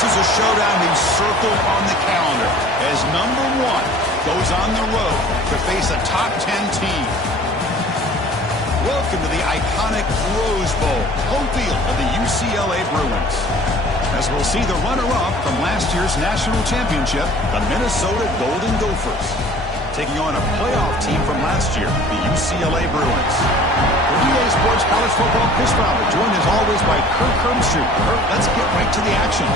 This is a showdown we've circled on the calendar as number 1 goes on the road to face a top 10 team. Welcome to the iconic Rose Bowl, home field of the UCLA Bruins. As we'll see the runner-up from last year's national championship, the Minnesota Golden Gophers, taking on a playoff team from last year, the UCLA Bruins. For EA Sports College Football, Chris Fowler, joined as always by Kirk Herbstreit. Kirk, let's get right to the action.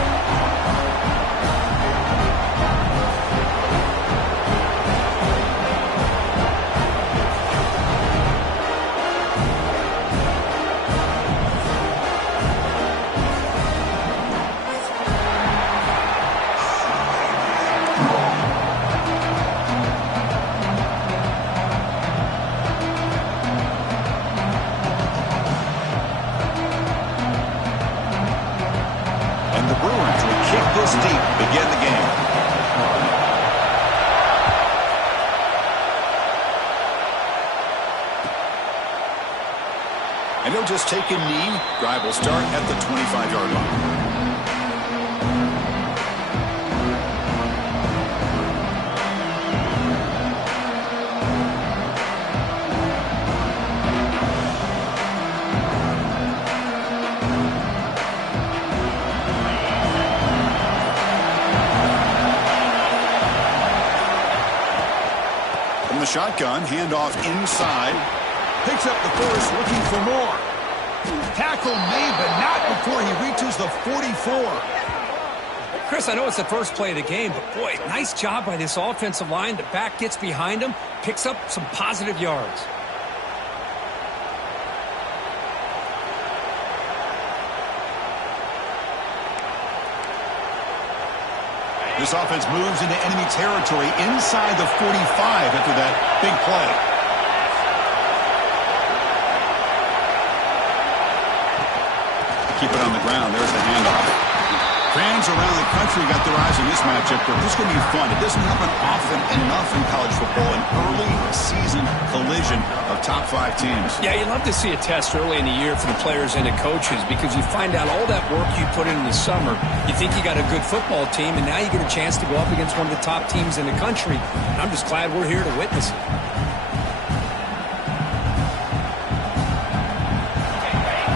And he'll just take a knee. Drive will start at the 25-yard line. From the shotgun, handoff inside. Picks up the first, looking for more. Tackle made, but not before he reaches the 44. Chris, I know it's the first play of the game, but boy, nice job by this offensive line. The back gets behind him, picks up some positive yards. This offense moves into enemy territory inside the 45 after that big play. Keep it on the ground. There's the handoff. Fans around the country got their eyes on this matchup, but this is going to be fun. It doesn't happen often enough in college football, an early season collision of top 5 teams. Yeah, you love to see a test early in the year for the players and the coaches because you find out all that work you put in the summer. You think you got a good football team, and now you get a chance to go up against one of the top teams in the country. And I'm just glad we're here to witness it.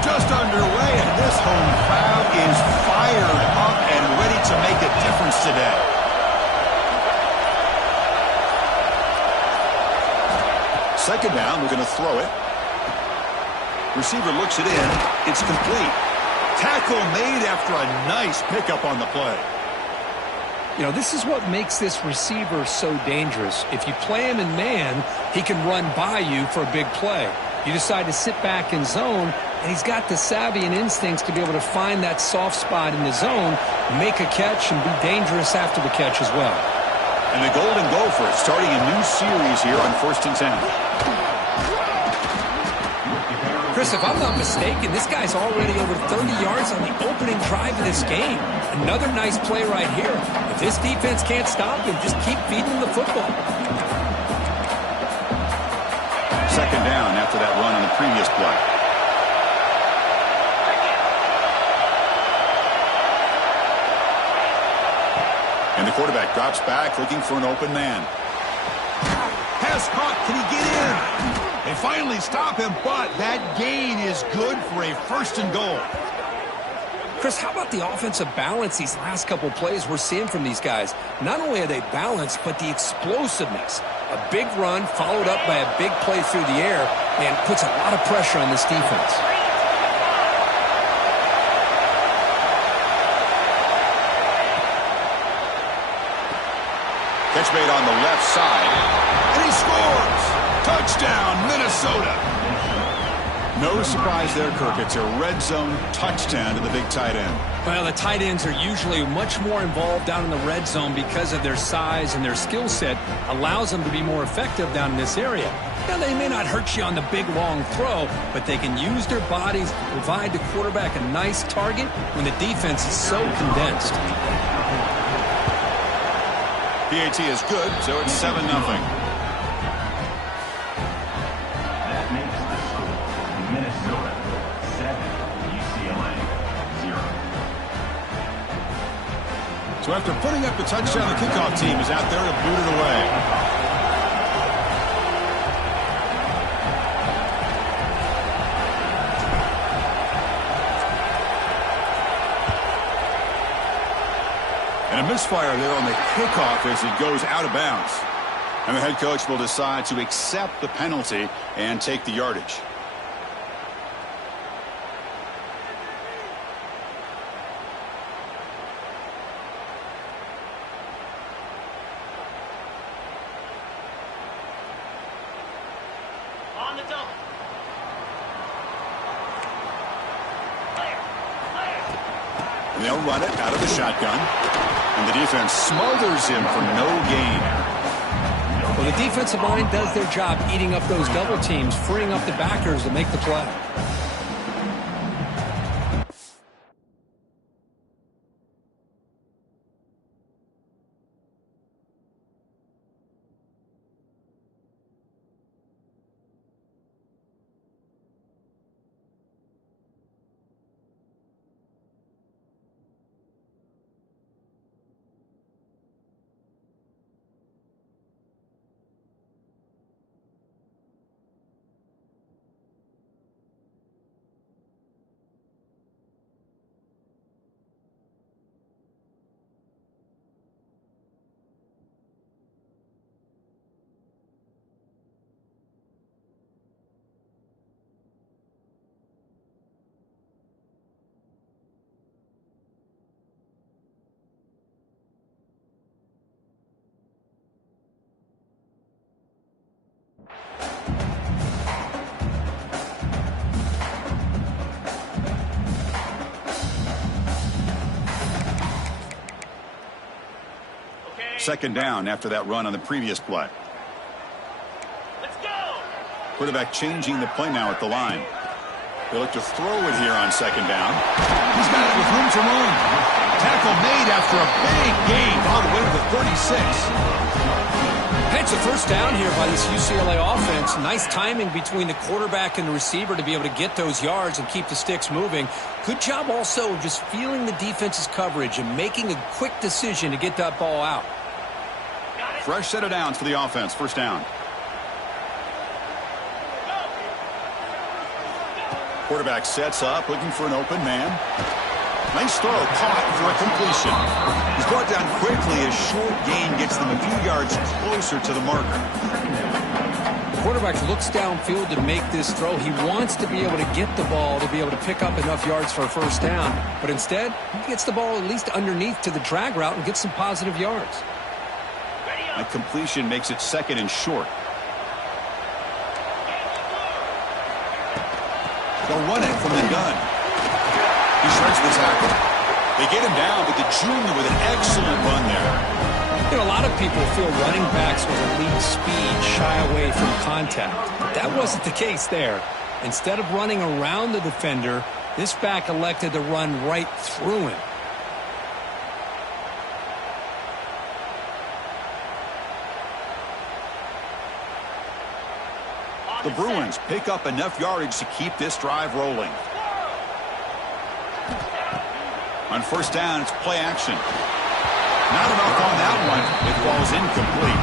Just underway, and this home crowd is fired up and ready to make a difference today. Second down, we're going to throw it. Receiver looks it in. It's complete. Tackle made after a nice pickup on the play. You know, this is what makes this receiver so dangerous. If you play him in man, he can run by you for a big play. You decide to sit back in zone, and he's got the savvy and instincts to be able to find that soft spot in the zone, make a catch, and be dangerous after the catch as well. And the Golden Gophers starting a new series here on 1st and 10. Chris, if I'm not mistaken, this guy's already over 30 yards on the opening drive of this game. Another nice play right here. If this defense can't stop him, just keep feeding him the football. Second down after that run on the previous play. And the quarterback drops back looking for an open man. Pass caught. Can he get in? They finally stop him, but that gain is good for a 1st and goal. Chris, how about the offensive balance these last couple plays we're seeing from these guys? Not only are they balanced, but the explosiveness. A big run followed up by a big play through the air and puts a lot of pressure on this defense. Catch made on the left side, and he scores! Touchdown, Minnesota! No surprise there, Kirk. It's a red zone touchdown to the big tight end. Well, the tight ends are usually much more involved down in the red zone because of their size and their skill set allows them to be more effective down in this area. Now, they may not hurt you on the big, long throw, but they can use their bodies to provide the quarterback a nice target when the defense is so condensed. PAT is good, so it's 7-0. That makes the score Minnesota 7, UCLA 0. So after putting up the touchdown, the kickoff team is out there to boot it away. And a misfire there on the kickoff as it goes out of bounds. And the head coach will decide to accept the penalty and take the yardage. On the double. And they'll run it out of the shotgun. And the defense smothers him for no gain. Well, the defensive line does their job eating up those double teams, freeing up the backers to make the play. Second down after that run on the previous play. Let's go. Quarterback changing the play now at the line. They look to throw it here on second down. He's got it with room to run. Tackle made after a big gain all the way to the 36. Hey, it's a first down here by this UCLA offense. Nice timing between the quarterback and the receiver to be able to get those yards and keep the sticks moving. Good job also of just feeling the defense's coverage and making a quick decision to get that ball out. Fresh set of downs for the offense. First down. Quarterback sets up, looking for an open man. Nice throw, caught for a completion. He's brought down quickly as short gain gets them a few yards closer to the marker. The quarterback looks downfield to make this throw. He wants to be able to get the ball to be able to pick up enough yards for a first down. But instead, he gets the ball at least underneath to the drag route and gets some positive yards. That completion makes it second and short. They'll run it from the gun. He shreds the tackle. They get him down, but the junior with an excellent run there. You know, a lot of people feel running backs with elite speed shy away from contact. But that wasn't the case there. Instead of running around the defender, this back elected to run right through him. The Bruins pick up enough yardage to keep this drive rolling. On first down, it's play action. Not enough on that one. It falls incomplete.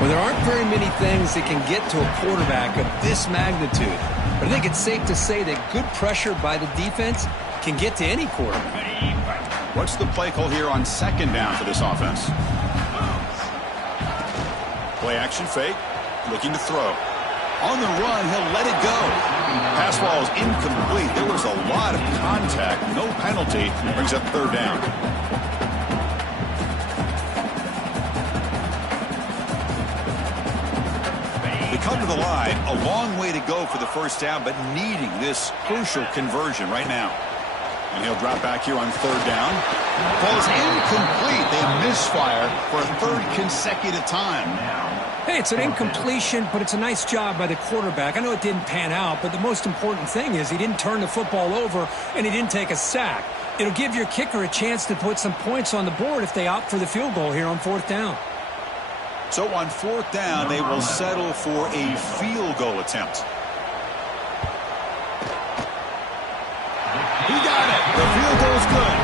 Well, there aren't very many things that can get to a quarterback of this magnitude. But I think it's safe to say that good pressure by the defense can get to any quarterback. What's the play call here on second down for this offense? Play action fake. Looking to throw. On the run, he'll let it go. Pass ball is incomplete. There was a lot of contact. No penalty. Brings up third down. They come to the line. A long way to go for the first down, but needing this crucial conversion right now. And he'll drop back here on third down. Falls incomplete. They misfire for a third consecutive time. Hey, it's an incompletion, but it's a nice job by the quarterback. I know it didn't pan out, but the most important thing is he didn't turn the football over and he didn't take a sack. It'll give your kicker a chance to put some points on the board if they opt for the field goal here on fourth down. So on fourth down, they will settle for a field goal attempt. He got it. The field goal's good.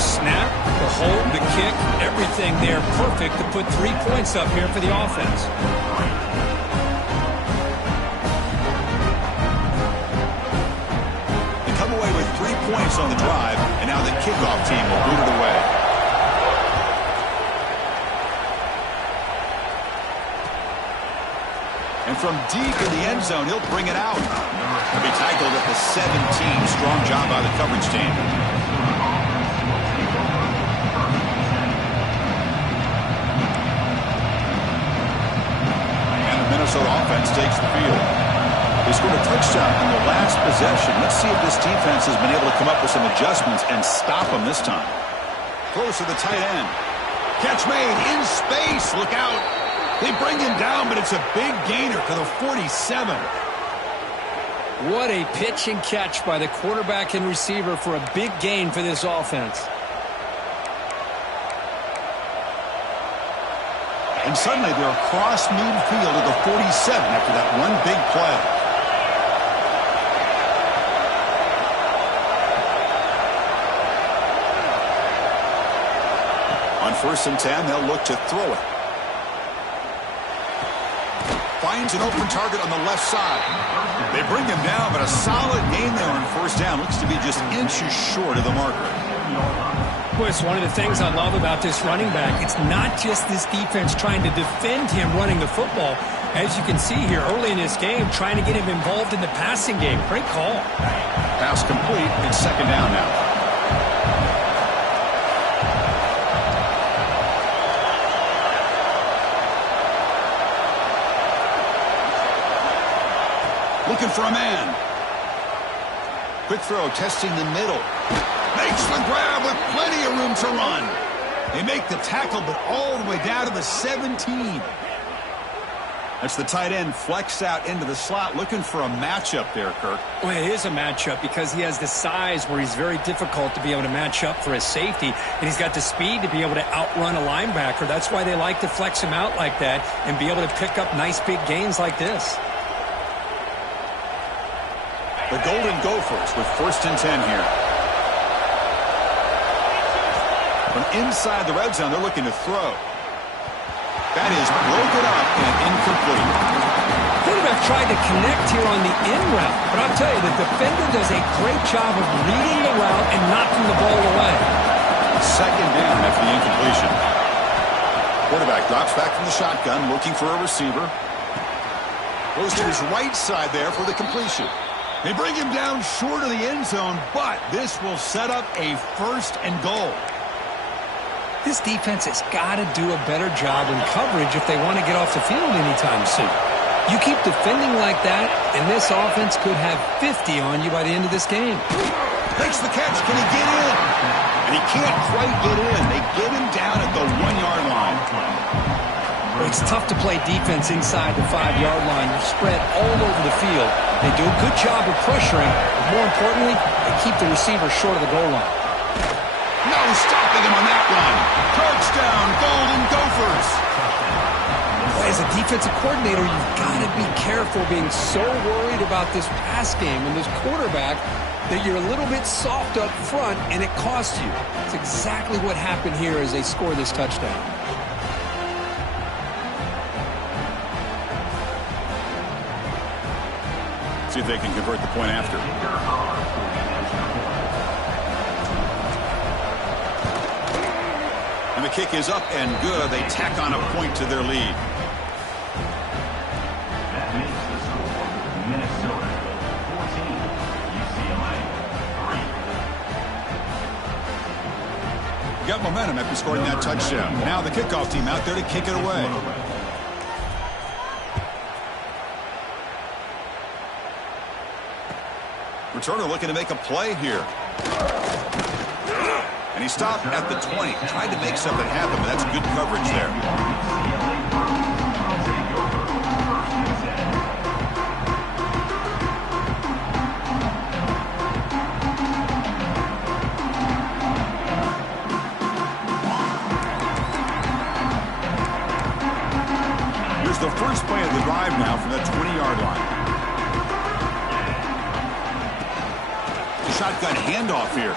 Snap. The hold, the kick, everything there perfect to put 3 points up here for the offense. They come away with 3 points on the drive, and now the kickoff team will boot it away. And from deep in the end zone, he'll bring it out. He'll be tackled at the 17. Strong job by the coverage team. And the Minnesota offense takes the field. They scored a touchdown in the last possession. Let's see if this defense has been able to come up with some adjustments and stop them this time. Throws to the tight end. Catch made in space. Look out. They bring him down, but it's a big gainer to the 47. What a pitch and catch by the quarterback and receiver for a big gain for this offense. And suddenly they're across midfield at the 47 after that one big play. On 1st and 10, they'll look to throw it. Finds an open target on the left side. They bring him down, but a solid gain there on 1st down. Looks to be just inches short of the marker. Boy, it's one of the things I love about this running back. It's not just this defense trying to defend him running the football. As you can see here early in this game, trying to get him involved in the passing game. Great call. Pass complete. It's 2nd down now. Looking for a man. Quick throw, testing the middle. Makes the grab with plenty of room to run. They make the tackle, but all the way down to the 17. That's the tight end flexed out into the slot, looking for a matchup there, Kirk. Well, it is a matchup because he has the size where he's very difficult to be able to match up for his safety, and he's got the speed to be able to outrun a linebacker. That's why they like to flex him out like that and be able to pick up nice big gains like this. The Golden Gophers with 1st and 10 here. From inside the red zone, they're looking to throw. That is broken up and incomplete. Quarterback tried to connect here on the in route, but I'll tell you, the defender does a great job of reading the route and knocking the ball away. 2nd down after the incompletion. Quarterback drops back from the shotgun, looking for a receiver. Goes to his right side there for the completion. They bring him down short of the end zone, but this will set up a 1st and goal. This defense has got to do a better job in coverage if they want to get off the field anytime soon. You keep defending like that, and this offense could have 50 on you by the end of this game. Makes the catch. Can he get in? And he can't quite get in. They get him down at the 1-yard line. Well, it's tough to play defense inside the 5-yard line. You're spread all over the field. They do a good job of pressuring, but more importantly, they keep the receiver short of the goal line. No stopping him on that one. Touchdown, Golden Gophers. As a defensive coordinator, you've got to be careful being so worried about this pass game and this quarterback that you're a little bit soft up front and it costs you. It's exactly what happened here as they score this touchdown. See if they can convert the point after. And the kick is up and good. They tack on a point to their lead. That makes the score Minnesota 14, UCLA 3. Got momentum after scoring that touchdown. Now the kickoff team out there to kick it away. Returner looking to make a play here. And he stopped at the 20. Tried to make something happen, but that's good coverage there. Here's the first play of the drive now from that 20-yard line. Shotgun handoff here.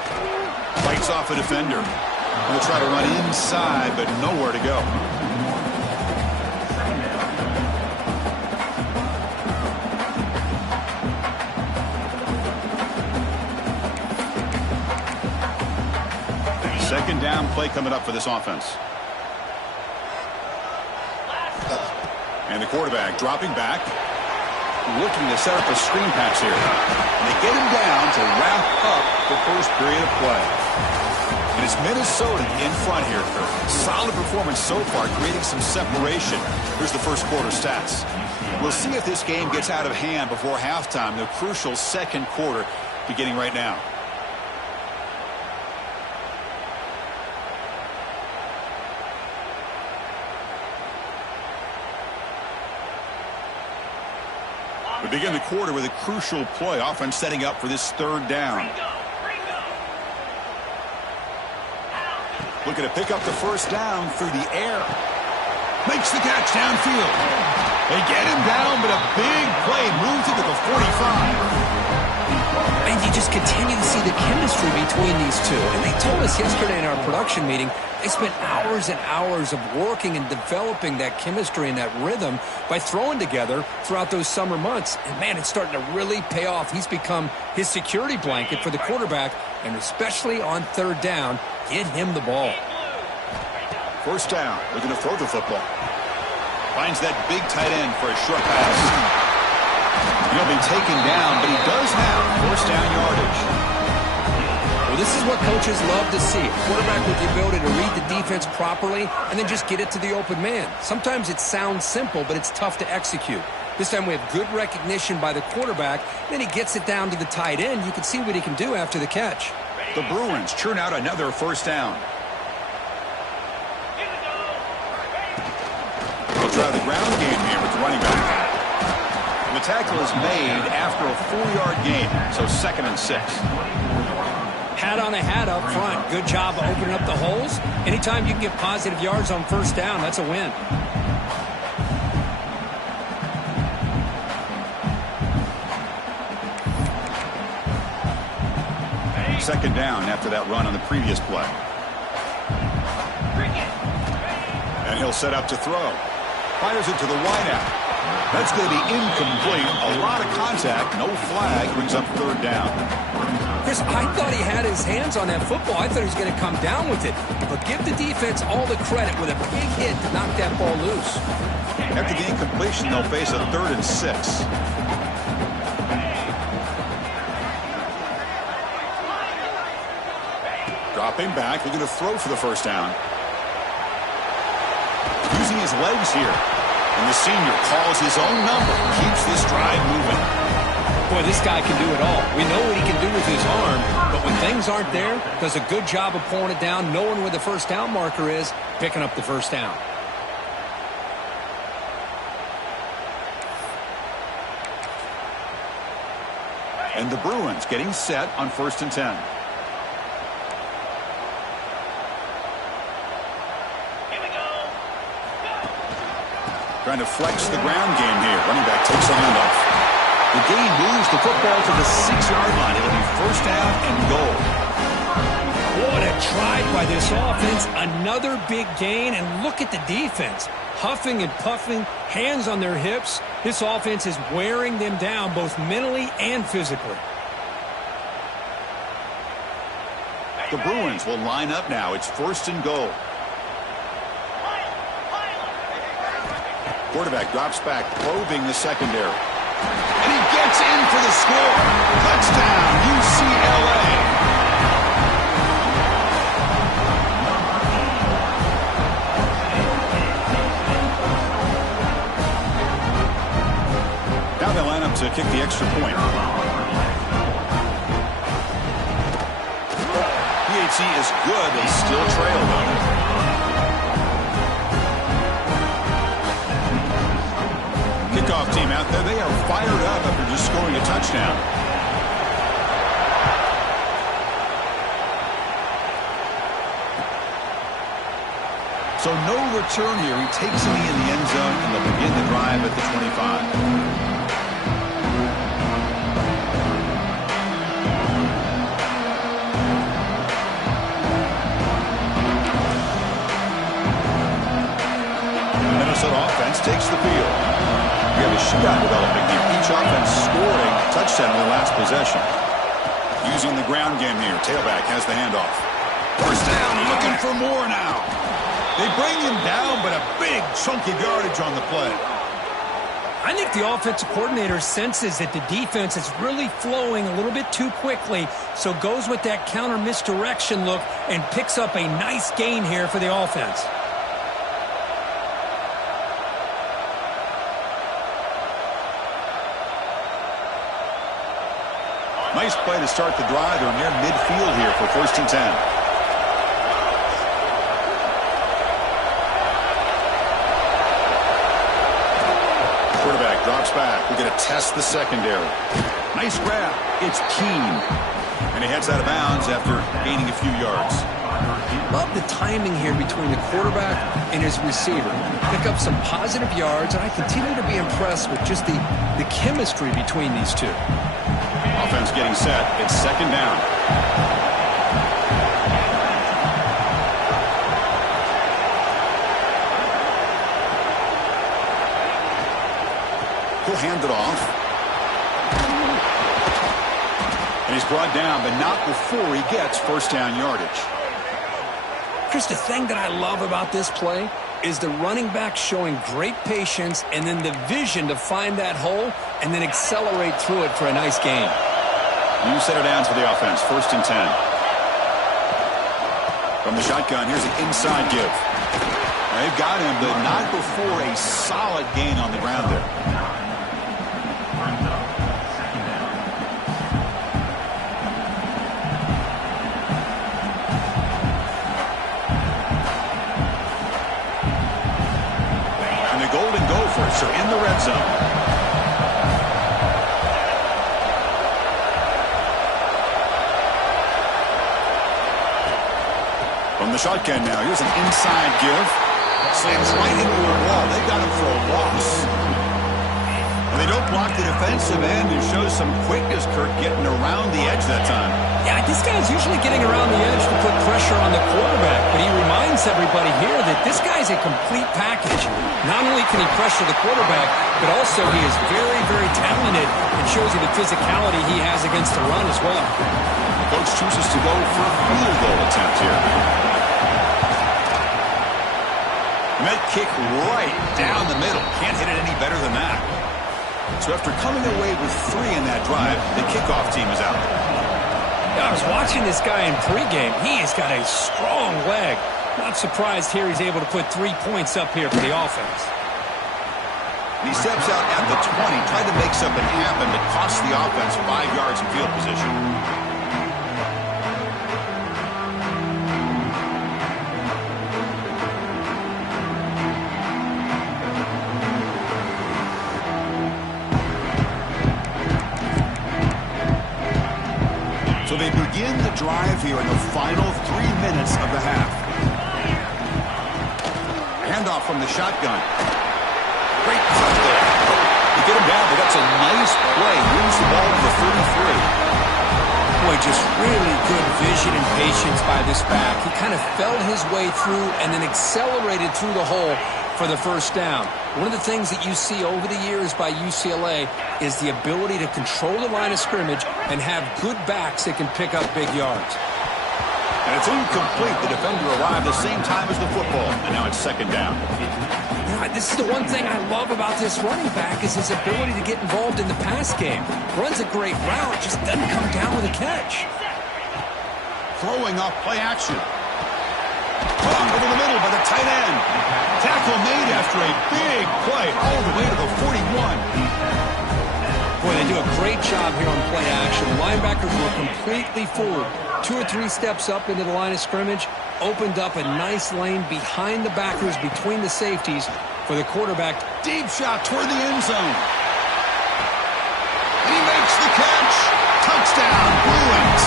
Fights off a defender. They'll try to run inside, but nowhere to go. Second down play coming up for this offense. And the quarterback dropping back, looking to set up a screen pass here. And they get him down to wrap up the first period of play. And it's Minnesota in front here. Solid performance so far, creating some separation. Here's the first quarter stats. We'll see if this game gets out of hand before halftime. The crucial second quarter beginning right now. We begin the quarter with a crucial play. Offense setting up for this third down. Looking to pick up the first down through the air. Makes the catch downfield. They get him down, but a big play moves it to the 45. And you just continue to see the chemistry between these two. And they told us yesterday in our production meeting, they spent hours and hours of working and developing that chemistry and that rhythm by throwing together throughout those summer months. And, man, it's starting to really pay off. He's become his security blanket for the quarterback, and especially on third down, get him the ball. First down. Looking to throw the football. Finds that big tight end for a short pass. He'll be taken down, but he does have first down yardage. Well, this is what coaches love to see. A quarterback with the ability to read the defense properly and then just get it to the open man. Sometimes it sounds simple, but it's tough to execute. This time we have good recognition by the quarterback. Then he gets it down to the tight end. You can see what he can do after the catch. The Bruins churn out another first down. They'll try the ground game here with the running back. The tackle is made after a 4-yard gain, so 2nd and 6. Hat on a hat up front. Good job of opening up the holes. Anytime you can get positive yards on first down, that's a win. Second down after that run on the previous play. And he'll set up to throw. Fires it to the wideout. That's going to be incomplete. A lot of contact. No flag. Brings up third down. Chris, I thought he had his hands on that football. I thought he was going to come down with it. But give the defense all the credit with a big hit to knock that ball loose. After the incompletion, they'll face a 3rd and 6. Dropping back. Looking to throw for the first down. Using his legs here. And the senior calls his own number, keeps this drive moving. Boy, this guy can do it all. We know what he can do with his arm, but when things aren't there, does a good job of pulling it down, knowing where the first down marker is, picking up the first down. And the Bruins getting set on 1st and 10. Trying to flex the ground game here. Running back takes a handoff. The game moves the football to the 6-yard line. It'll be first down and goal. What a try by this offense. Another big gain, and look at the defense. Huffing and puffing, hands on their hips. This offense is wearing them down both mentally and physically. The Bruins will line up now. It's 1st and goal. Quarterback drops back, probing the secondary. And he gets in for the score. Touchdown, UCLA. Now they line up to kick the extra point. PHC is good. They still trail, though. Kickoff team out there. They are fired up after just scoring a touchdown. So no return here. He takes it in the end zone, and they'll begin the drive at the 25. Minnesota offense takes the field. We have a shootout developing here. Each offense scoring a touchdown in their last possession. Using the ground game here. Tailback has the handoff. First down, looking for more now. They bring him down, but a big chunk of yardage on the play. I think the offensive coordinator senses that the defense is really flowing a little bit too quickly, so goes with that counter misdirection look and picks up a nice gain here for the offense. Nice play to start the drive. They're near midfield here for 1st and 10. Quarterback drops back. We're going to test the secondary. Nice grab. It's Keen. And he heads out of bounds after gaining a few yards. Love the timing here between the quarterback and his receiver. Pick up some positive yards, and I continue to be impressed with just the chemistry between these two. Offense getting set. It's 2nd down. He'll hand it off. And he's brought down, but not before he gets 1st down yardage. Chris, the thing that I love about this play is the running back showing great patience and then the vision to find that hole and then accelerate through it for a nice gain. New set of downs for the offense. 1st and 10. From the shotgun, here's an inside give. Now, they've got him, but not before a solid gain on the ground there. And the Golden Gophers are in the red zone. From the shotgun now, here's an inside give. Slams right into a wall. They got him for a loss. And they don't block the defensive end. It shows some quickness, Kirk, getting around the edge that time. Yeah, this guy's usually getting around the edge to put pressure on the quarterback, but he reminds everybody here that this guy's a complete package. Not only can he pressure the quarterback, but also he is very, very talented and shows you the physicality he has against the run as well. The coach chooses to go for a field goal attempt here. Met kick right down the middle. Can't hit it any better than that. So after coming away with 3 in that drive, the kickoff team is out. Yeah, I was watching this guy in pregame. He has got a strong leg. Not surprised here he's able to put 3 points up here for the offense. And he steps out at the 20, tried to make something happen, but cost the offense 5 yards in field position. So they begin the drive here in the final 3 minutes of the half. Handoff from the shotgun. Great cut there. They get him down, but that's a nice play. Wins the ball to the 33. Boy, just really good vision and patience by this back. He kind of felt his way through and then accelerated through the hole for the 1st down. One of the things that you see over the years by UCLA is the ability to control the line of scrimmage and have good backs that can pick up big yards. And it's incomplete. The defender arrived the same time as the football, and now it's 2nd down. This is the one thing I love about this running back is his ability to get involved in the pass game. Runs a great route, just doesn't come down with a catch. Throwing off play action. Caught over the middle by the tight end. Tackle made after a big play all the way to the 41. Boy, they do a great job here on play action. The linebackers were completely fooled. 2 or 3 steps up into the line of scrimmage, opened up a nice lane behind the backers, between the safeties for the quarterback. Deep shot toward the end zone. And he makes the catch. Touchdown, Bruins.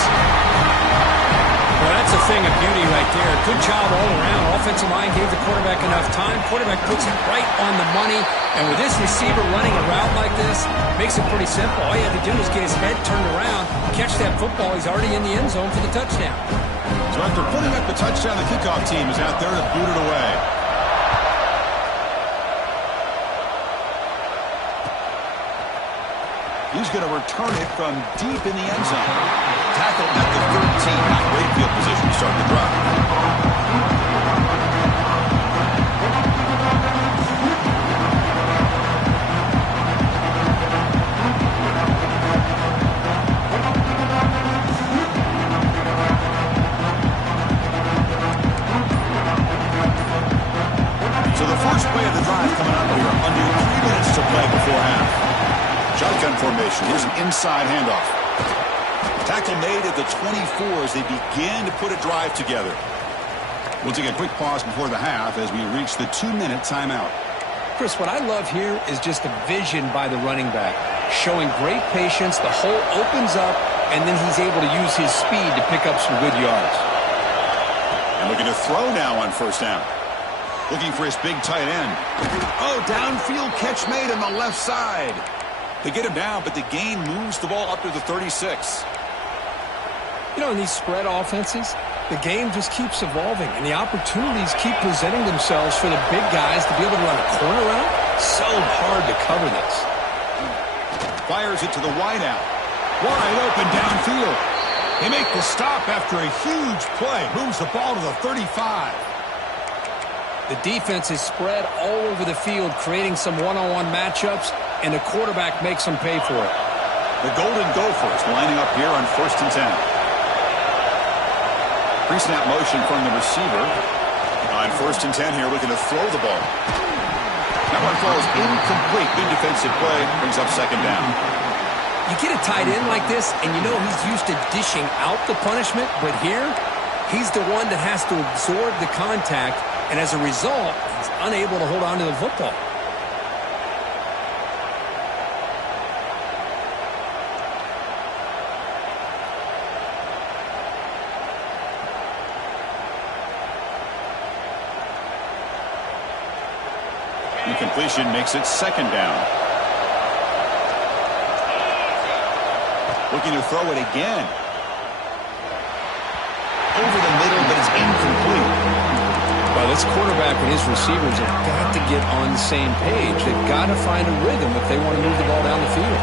Well, that's a thing of beauty right there. Good job all around. Offensive line gave the quarterback enough time. Quarterback puts it right on the money. And with this receiver running a route like this, makes it pretty simple. All you have to do is get his head turned around, catch that football. He's already in the end zone for the touchdown. So after putting up the touchdown, the kickoff team is out there to boot it away. He's going to return it from deep in the end zone. Tackled at the 13. Not great field position to start the drive. So the first play of the drive coming up here. Under 3 minutes to play before half. Shotgun formation. Here's an inside handoff. Tackle made at the 24 as they begin to put a drive together. We'll take a quick pause before the half as we reach the 2-minute timeout. Chris, what I love here is just the vision by the running back. Showing great patience. The hole opens up, and then he's able to use his speed to pick up some good yards. And looking to throw now on first down. Looking for his big tight end. Oh, downfield catch made on the left side. They get him down, but the gain moves the ball up to the 36. You know, in these spread offenses, the game just keeps evolving, and the opportunities keep presenting themselves for the big guys to be able to run a corner route. So hard to cover this. Fires it to the wideout. Wide open downfield. They make the stop after a huge play. Moves the ball to the 35. The defense is spread all over the field, creating some one-on-one matchups, and the quarterback makes them pay for it. The Golden Gophers lining up here on 1st and 10. Pre-snap motion from the receiver. On 1st and 10 here, looking to throw the ball. That one falls incomplete. Good defensive play. Brings up 2nd down. You get a tight end like this, and you know he's used to dishing out the punishment, but here, he's the one that has to absorb the contact, and as a result, he's unable to hold on to the football. The completion makes it 2nd down. Looking to throw it again. Over the middle, but it's incomplete. Well, this quarterback and his receivers have got to get on the same page. They've got to find a rhythm if they want to move the ball down the field.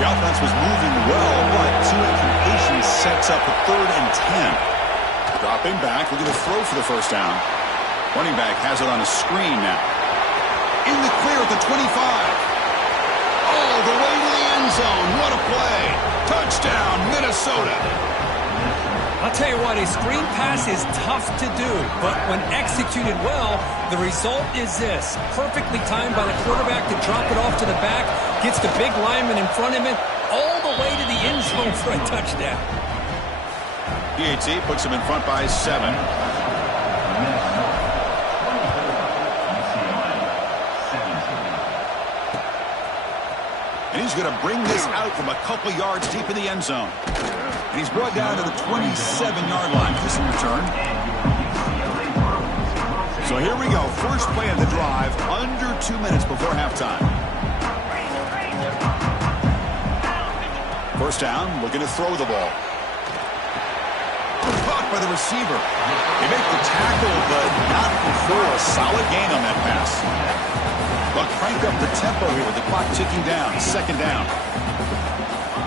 The offense was moving well, but 2 incompletions sets up a 3rd and 10. Dropping back, looking to throw for the first down. Running back has it on a screen now. In the clear at the 25. All the way to the end zone. What a play. Touchdown, Minnesota. I'll tell you what, a screen pass is tough to do, but when executed well, the result is this. Perfectly timed by the quarterback to drop it off to the back, gets the big lineman in front of him, all the way to the end zone for a touchdown. PAT puts him in front by 7. And he's going to bring this out from a couple yards deep in the end zone. And he's brought down to the 27-yard line for this return. So here we go. First play of the drive, under 2 minutes before halftime. First down, looking to throw the ball. Caught by the receiver. They make the tackle, but not before a solid gain on that pass. They'll crank up the tempo here with the clock ticking down. 2nd down.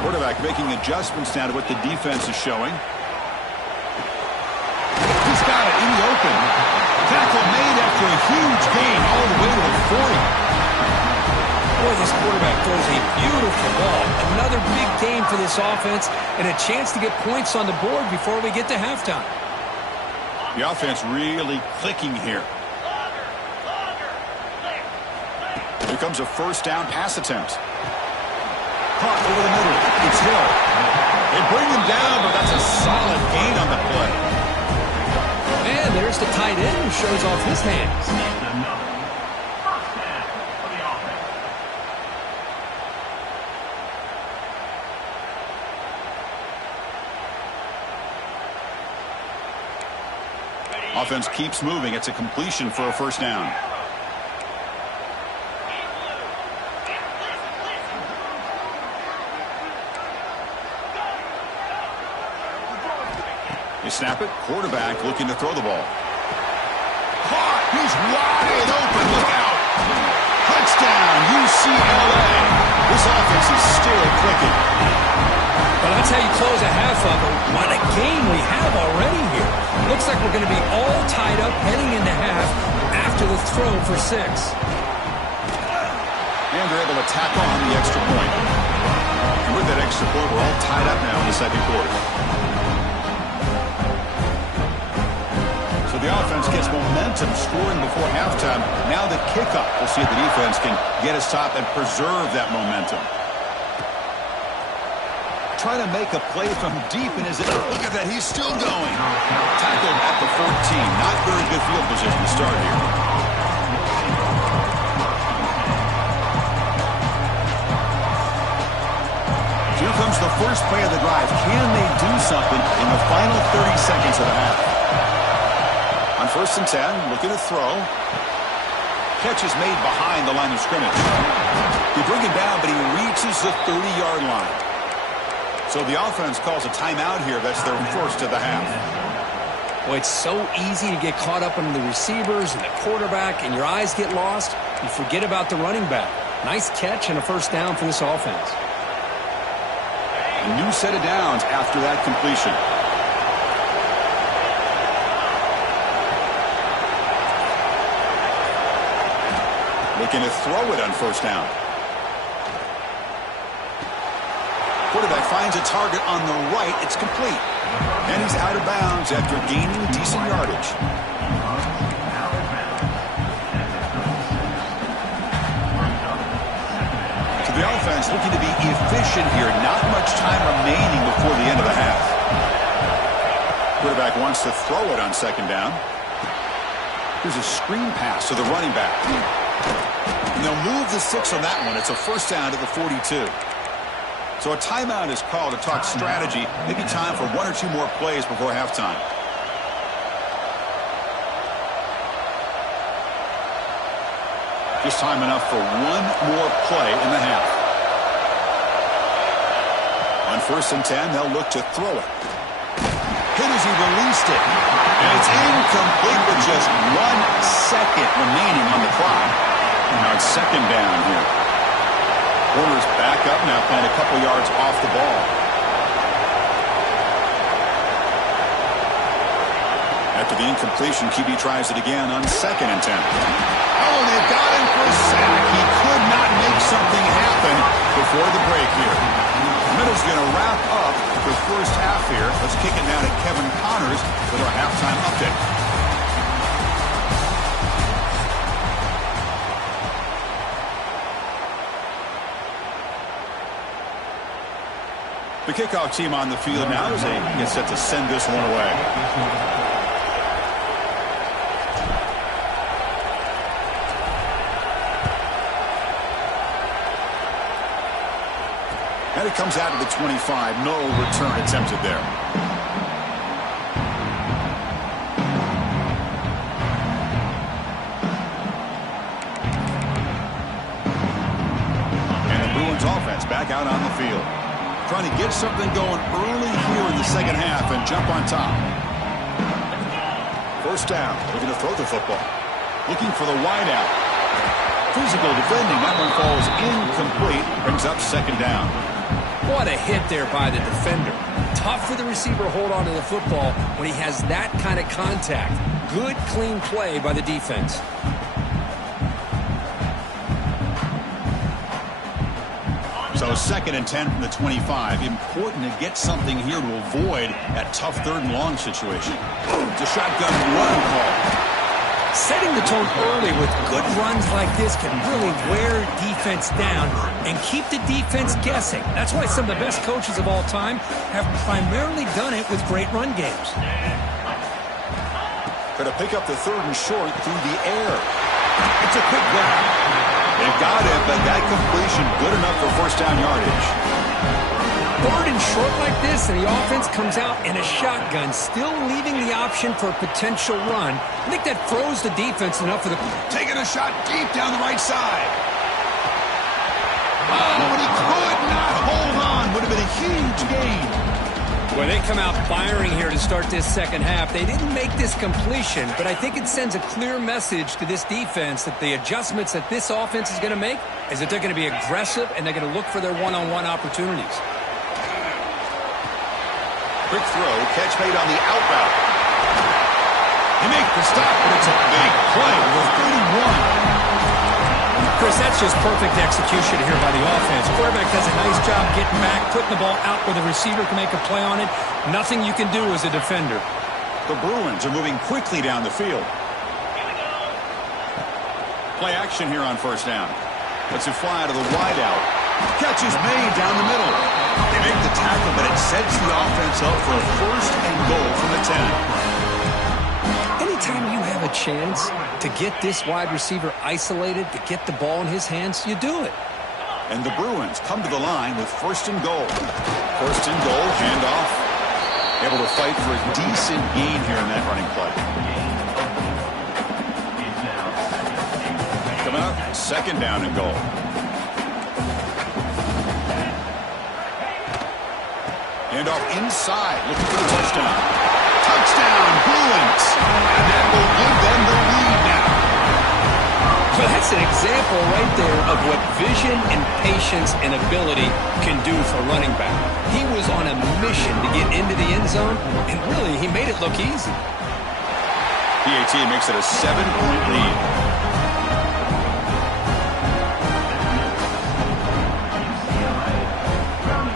Quarterback making adjustments now to what the defense is showing. He's got it in the open. Tackle made after a huge gain all the way to the 40. Boy, this quarterback throws a beautiful ball. Another big game for this offense and a chance to get points on the board before we get to halftime. The offense really clicking here. Here comes a first down pass attempt. Caught over the middle. It's Hill. They bring him down, but that's a solid gain on the play. And there's the tight end who shows off his hands. Offense keeps moving. It's a completion for a first down. They snap it. Quarterback looking to throw the ball. Caught. He's wide open. Look out. Touchdown, UCLA. This offense is still clicking. Well, that's how you close a half of it. What a game we have already here. Looks like we're going to be all tied up heading into half after the throw for 6. And they're able to tack on the extra point. And with that extra point, we're all tied up now in the second quarter. So the offense gets momentum scoring before halftime. Now the kickoff. We'll see if the defense can get a stop and preserve that momentum. Trying to make a play from deep in his... Look at that, he's still going. Tackled at the 14. Not very good field position to start here. Here comes the first play of the drive. Can they do something in the final 30 seconds of the half? On 1st and 10, looking to throw. Catch is made behind the line of scrimmage. They bring him down, but he reaches the 30-yard line. So the offense calls a timeout here. That's their first of the half. Well, it's so easy to get caught up in the receivers and the quarterback, and your eyes get lost. You forget about the running back. Nice catch and a first down for this offense. A new set of downs after that completion. Looking to throw it on 1st down. Quarterback finds a target on the right. It's complete. And he's out of bounds after gaining decent yardage. So the offense looking to be efficient here. Not much time remaining before the end of the half. Quarterback wants to throw it on 2nd down. Here's a screen pass to the running back. And they'll move the 6 on that one. It's a first down to the 42. So a timeout is called to talk strategy. Maybe time for 1 or 2 more plays before halftime. Just time enough for 1 more play in the half. On 1st and 10, they'll look to throw it. Hit as he released it. And it's incomplete with just 1 second remaining on the clock. Now it's 2nd down here. Corner's back up now, playing a couple yards off the ball. After the incompletion, QB tries it again on 2nd and 10. Oh, they've got him for a sack. He could not make something happen before the break here. The Middle's going to wrap up the first half here. Let's kick it down to Kevin Connors with our halftime update. The kickoff team on the field now as they get set to send this one away. And it comes out to the 25. No return attempted there. And the Bruins offense back out on the field. Trying to get something going early here in the second half and jump on top. 1st down. Looking to throw the football. Looking for the wide out. Physical defending. That one falls incomplete. Brings up 2nd down. What a hit there by the defender. Tough for the receiver to hold on to the football when he has that kind of contact. Good, clean play by the defense. So 2nd and 10 from the 25. Important to get something here to avoid that tough 3rd and long situation. It's a shotgun run call. Setting the tone early with good runs like this can really wear defense down and keep the defense guessing. That's why some of the best coaches of all time have primarily done it with great run games. Going to pick up the 3rd and short through the air. It's a quick grab. They've got it, but that completion good enough for 1st down yardage. 3rd and short like this, and the offense comes out in a shotgun, still leaving the option for a potential run. I think that throws the defense enough for the... Taking a shot deep down the right side. Oh, and he could not hold on. Would have been a huge gain. Well, they come out firing here to start this second half. They didn't make this completion, but I think it sends a clear message to this defense that the adjustments that this offense is going to make is that they're going to be aggressive and they're going to look for their one-on-one opportunities. Quick throw, catch made on the out route. They make the stop, but it's a big play with 31. Chris, that's just perfect execution here by the offense. Quarterback does a nice job getting back, putting the ball out where the receiver can make a play on it. Nothing you can do as a defender. The Bruins are moving quickly down the field. Play action here on first down. Lets it fly to the wide out. Catch is made down the middle. They make the tackle, but it sets the offense up for a first and goal from the 10. Anytime you have a chance to get this wide receiver isolated, to get the ball in his hands, you do it. And the Bruins come to the line with first and goal. First and goal, handoff. Able to fight for a decent gain here in that running play. Coming up, second down and goal. Handoff inside, looking for the touchdown. Touchdown, Bruins! And that will give them the lead now. Well, that's an example right there of what vision and patience and ability can do for running back. He was on a mission to get into the end zone, and really, he made it look easy. PAT makes it a 7-point lead.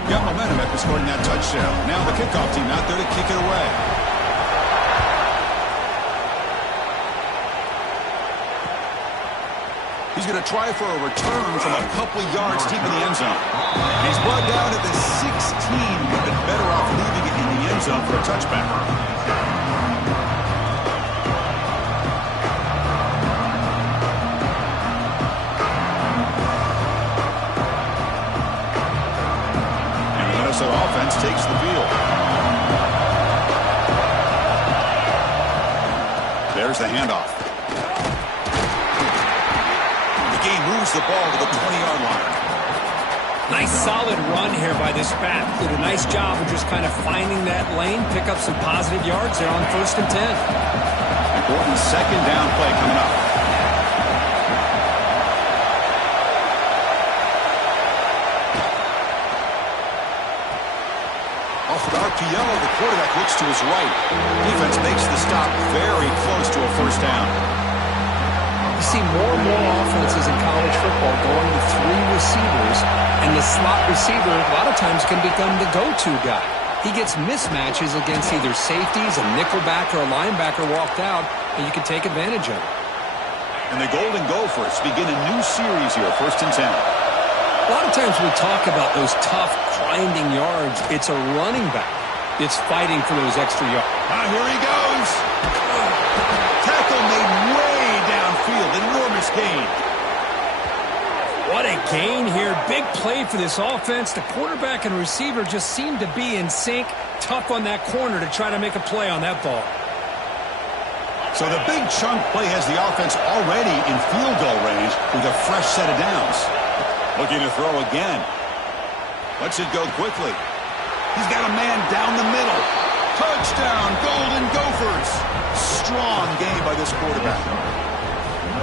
Got momentum after scoring that touchdown. Now the kickoff team out there to kick it away. He's going to try for a return from a couple yards deep in the end zone. He's brought down at the 16. Would have been better off leaving it in the end zone for a touchback. And the Minnesota offense takes the field. There's the handoff. Moves the ball to the 20-yard line. Nice solid run here by this back. Did a nice job of just kind of finding that lane, pick up some positive yards there on first and 10. Important second down play coming up. Off an RPO, the quarterback looks to his right. Defense makes the stop very close to a first down. You see more and more offenses in college football going to three receivers, and the slot receiver a lot of times can become the go-to guy. He gets mismatches against either safeties, a nickelback, or a linebacker walked out, and you can take advantage of it. And the Golden Gophers begin a new series here, first and 10. A lot of times we talk about those tough, grinding yards. It's a running back. It's fighting for those extra yards. Here he goes. Tackle made way downfield. Enormous gain. What a gain here. Big play for this offense. The quarterback and receiver just seem to be in sync. Tough on that corner to try to make a play on that ball. So the big chunk play has the offense already in field goal range with a fresh set of downs. Looking to throw again. Lets it go quickly. He's got a man down the middle. Touchdown, Golden Gophers. Strong game by this quarterback.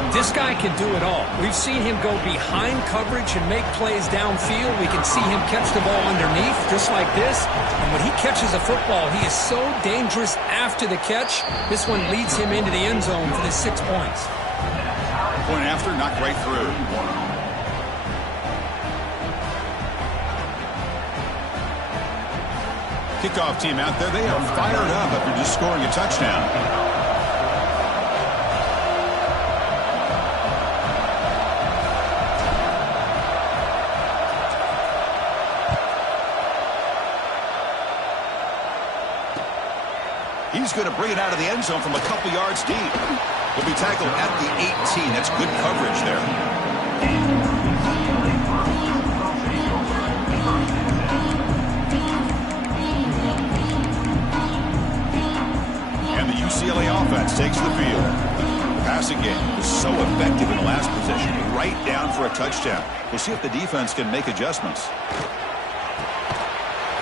This guy can do it all. We've seen him go behind coverage and make plays downfield. We can see him catch the ball underneath, just like this. And when he catches a football, he is so dangerous after the catch. This one leads him into the end zone for the 6 points. Point after, knocked right through. Kickoff team out there, they are fired up after just scoring a touchdown. He's going to bring it out of the end zone from a couple yards deep. He'll be tackled at the 18. That's good coverage there. And the UCLA offense takes the field. The passing game was so effective in the last possession, right down for a touchdown. We'll see if the defense can make adjustments.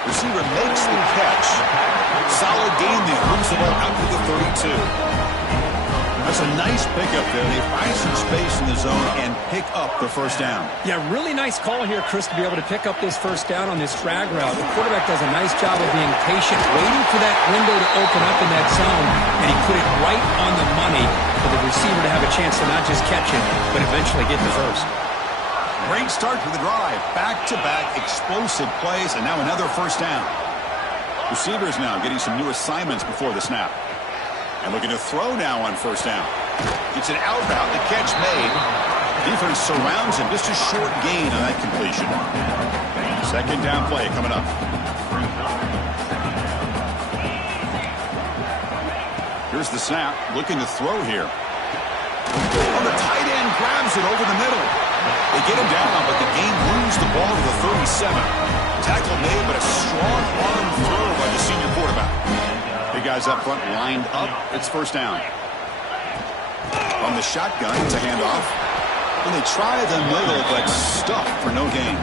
Receiver makes the catch. Solid gain there. Moves the ball out to the 32. That's a nice pickup there. They find some space in the zone and pick up the first down. Yeah, really nice call here, Chris, to be able to pick up this first down on this drag route. The quarterback does a nice job of being patient, waiting for that window to open up in that zone, and he put it right on the money for the receiver to have a chance to not just catch it, but eventually get the first. Great start to the drive. Back-to-back explosive plays, and now another first down. Receivers now getting some new assignments before the snap. And looking to throw now on first down. It's an out route. The catch made. Defense surrounds him. Just a short gain on that completion. Second down play coming up. Here's the snap. Looking to throw here. Oh, the tight end grabs it over the middle. They get him down, but the game moves the ball to the 37. Tackle made, but a strong arm throw by the senior quarterback. Big guys up front lined up. It's first down. On the shotgun, it's a handoff. And they try the middle, but stuck for no gain.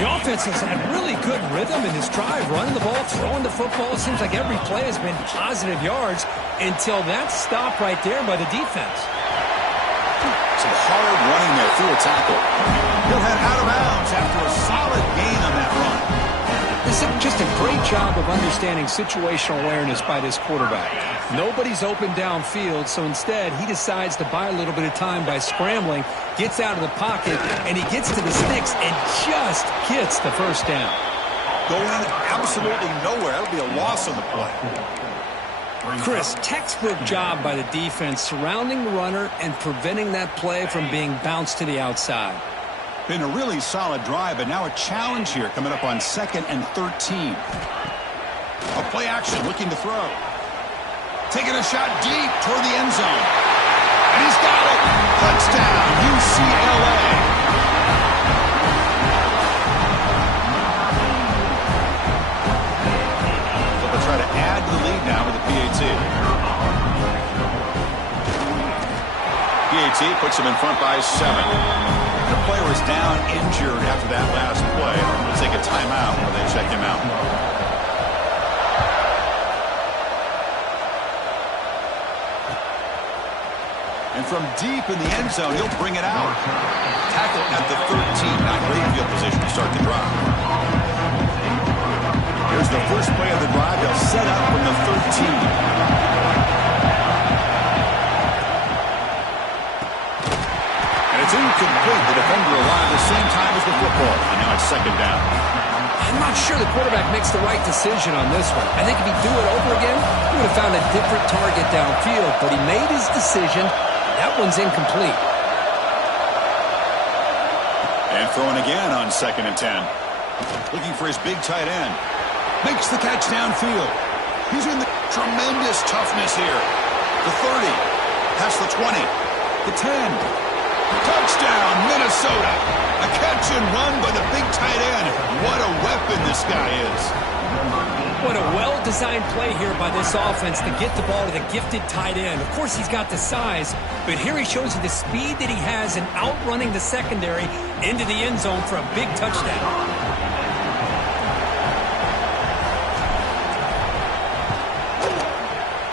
The offense has had really good rhythm in this drive, running the ball, throwing the football. It seems like every play has been positive yards until that stop right there by the defense. Some hard running there through a tackle. He'll head out of bounds after a solid gain on that run. This is just a great job of understanding situational awareness by this quarterback. Nobody's open downfield, so instead he decides to buy a little bit of time by scrambling, gets out of the pocket, and he gets to the sticks and just gets the first down. Going absolutely nowhere. That'll be a loss on the play. Chris, textbook job by the defense surrounding the runner and preventing that play from being bounced to the outside. Been a really solid drive, but now a challenge here coming up on 2nd and 13. A play action looking to throw. Taking a shot deep toward the end zone. And he's got it. Touchdown, UCLA. So they'll try to add the lead now with the PAT. PAT puts him in front by 7. The player is down injured after that last play. We'll take a timeout while they check him out. And from deep in the end zone, he'll bring it out. Tackle at the 13. Not great field position to start the drive. Here's the first play of the drive. They'll set up from the 13. It's incomplete. The defender arrived at the same time as the football. And now it's second down. I'm not sure the quarterback makes the right decision on this one. I think if he'd do it over again, he would have found a different target downfield. But he made his decision. That one's incomplete. And throwing again on 2nd and 10. Looking for his big tight end. Makes the catch downfield. He's in the tremendous toughness here. The 30. Past the 20. The 10. Touchdown, Minnesota. A catch and run by the big tight end. What a weapon this guy is. What a well-designed play here by this offense to get the ball to the gifted tight end. Of course, he's got the size, but here he shows you the speed that he has in outrunning the secondary into the end zone for a big touchdown.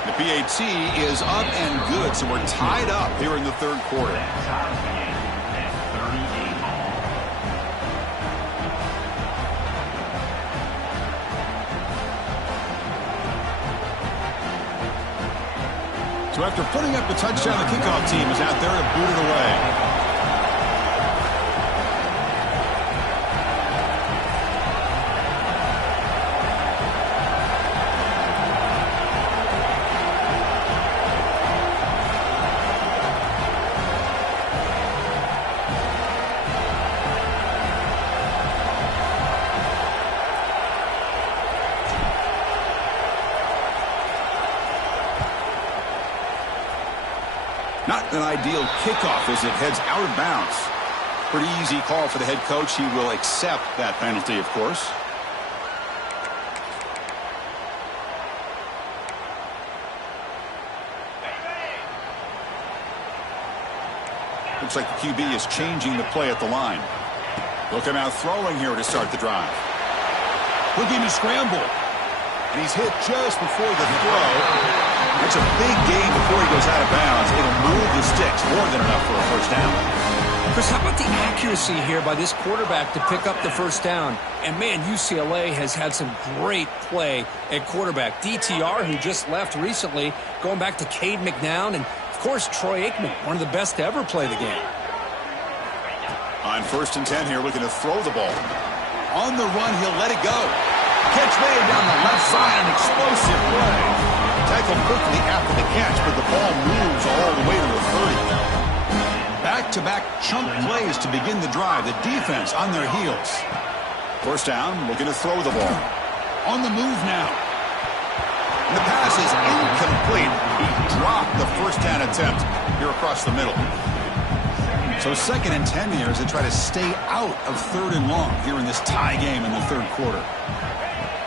The PAT is up and good, so we're tied up here in the third quarter. So after putting up the touchdown, the kickoff team is out there to boot it away. Not an ideal kickoff as it heads out of bounds. Pretty easy call for the head coach. He will accept that penalty, of course. Looks like the QB is changing the play at the line. Look him out throwing here to start the drive. Looking to scramble. And he's hit just before the throw. It's a big gain before he goes out of bounds. It'll move the sticks more than enough for a first down. Chris, how about the accuracy here by this quarterback to pick up the first down? And, man, UCLA has had some great play at quarterback. DTR, who just left recently, going back to Cade McNown, and, of course, Troy Aikman, one of the best to ever play the game. On 1st and 10 here, looking to throw the ball. On the run, he'll let it go. Catch made down the left side, an explosive play. Tackled quickly after the catch, but the ball moves all the way to the 30. Back-to-back chunk plays to begin the drive. The defense on their heels. First down, looking to throw the ball. On the move now. And the pass is incomplete. He dropped the first down attempt here across the middle. So 2nd and 10 here as they try to stay out of 3rd and long here in this tie game in the 3rd quarter.